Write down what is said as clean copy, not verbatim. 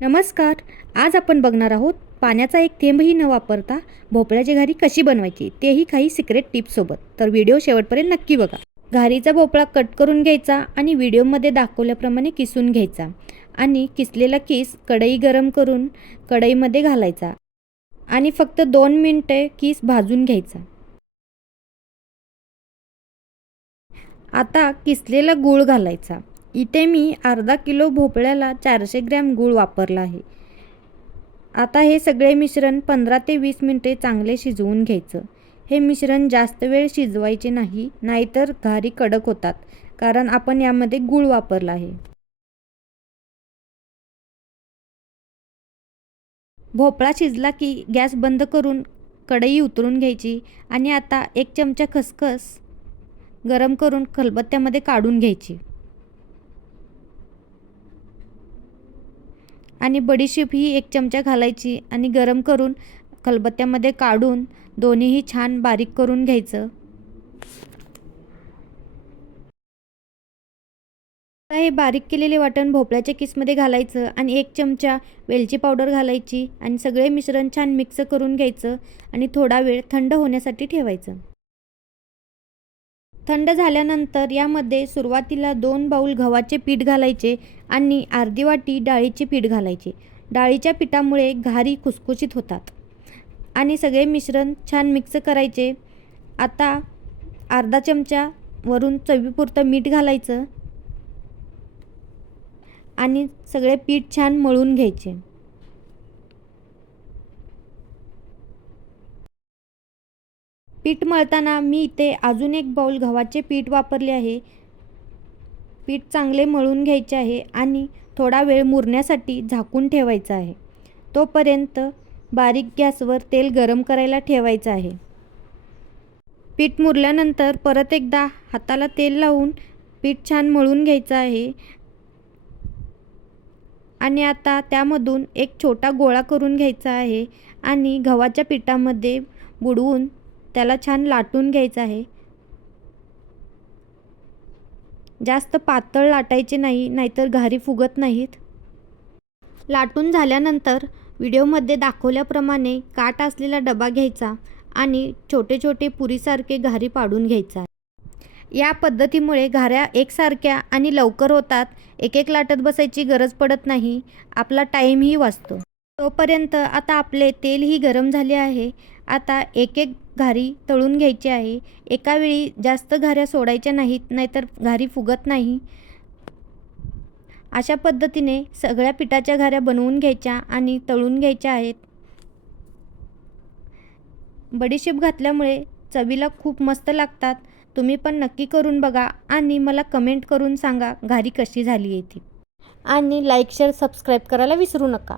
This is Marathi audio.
नमस्कार. आज आपण बघणार आहोत पाण्याचा एक थेंबही न वापरता भोपळ्याची घारी कशी बनवायची, तेही काही सिक्रेट टिप्ससोबत. तर व्हिडिओ शेवटपर्यंत नक्की बघा. घारीचा भोपळा कट करून घ्यायचा आणि व्हिडिओमध्ये दाखवल्याप्रमाणे किसून घ्यायचा आणि किसलेला किस कढई गरम करून कढईमध्ये घालायचा आणि फक्त 2 मिनिटे किस भाजून घ्यायचा. आता किसलेला गूळ घालायचा. इथे मी अर्धा किलो भोपळ्याला 400 ग्रॅम गूळ वापरला आहे. आता हे सगळे मिश्रण 15 ते 20 मिनिटे चांगले शिजवून घ्यायचं. हे मिश्रण जास्त वेळ शिजवायचे नाही, नाहीतर घारी कडक होतात, कारण आपण यामध्ये गूळ वापरला आहे. भोपळा शिजला की गॅस बंद करून कढई उतरून घ्यायची आणि आता 1 चमचा खसखस गरम करून खलबत्त्यामध्ये काढून घ्यायची आणि बडीशेप ही 1 चमचा घालायची आणि गरम करून खलबत्त्यामध्ये काढून दोन्हीही छान बारीक करून घ्यायचं. आता हे बारीक केलेले वाटण भोपळ्याच्या किसमध्ये घालायचं आणि 1 चमचा वेलची पावडर घालायची आणि सगळे मिश्रण छान मिक्स करून घ्यायचं आणि थोडा वेळ थंड होण्यासाठी ठेवायचं. थंड झाल्यानंतर यामध्ये सुरुवातीला 2 बाउल गव्हाचे पीठ घालायचे आणि अर्धी वाटी डाळीचे पीठ घालायचे. डाळीच्या पिठामुळे घारी खुसखुशीत होतात आणि सगळे मिश्रण छान मिक्स करायचे. आता अर्धा चमचा वरून चवीपुरतं मीठ घालायचं आणि सगळे पीठ छान मळून घ्यायचे. पीठ मळताना मी इथे अजून 1 बाउल गव्हाचे पीठ वापरले आहे. पीठ चांगले मळून घ्यायचे आहे आणि थोडा वेळ मुरण्यासाठी झाकून ठेवायचं आहे. तोपर्यंत बारीक गॅसवर तेल गरम करायला ठेवायचं आहे. पीठ मुरल्यानंतर परत एकदा हाताला तेल लावून पीठ छान मळून घ्यायचं आहे आणि आता त्यामधून एक छोटा गोळा करून घ्यायचा आहे आणि गव्हाच्या पिठामध्ये बुडवून त्याला छान लाटून घ्यायचं आहे. जास्त पातळ लाटायचे नाही, नाहीतर घारी फुगत नाहीत. लाटून झाल्यानंतर व्हिडिओमध्ये दाखवल्याप्रमाणे काट असलेला डबा घ्यायचा आणि छोटे छोटे पुरीसारखे घारी पाडून घ्यायचा. या पद्धतीमुळे घाऱ्या एकसारख्या आणि लवकर होतात. एक एक लाटत बसायची गरज पडत नाही. आपला टाईमही वाचतो. तोपर्यंत आता आपले तेलही गरम झाले आहे. आता एक एक घारी तळून घ्यायची आहे. एका वेळी जास्त घाऱ्या सोडायच्या नाहीत, नाहीतर घारी फुगत नाही. अशा पद्धतीने सगळ्या पिठाच्या घाऱ्या बनवून घ्यायच्या आणि तळून घ्यायच्या आहेत. बडीशेप घातल्यामुळे चवीला खूप मस्त लागतात. तुम्ही पण नक्की करून बघा आणि मला कमेंट करून सांगा घारी कशी झाली आहे ती. आणि लाईक, शेअर, सबस्क्राईब करायला विसरू नका.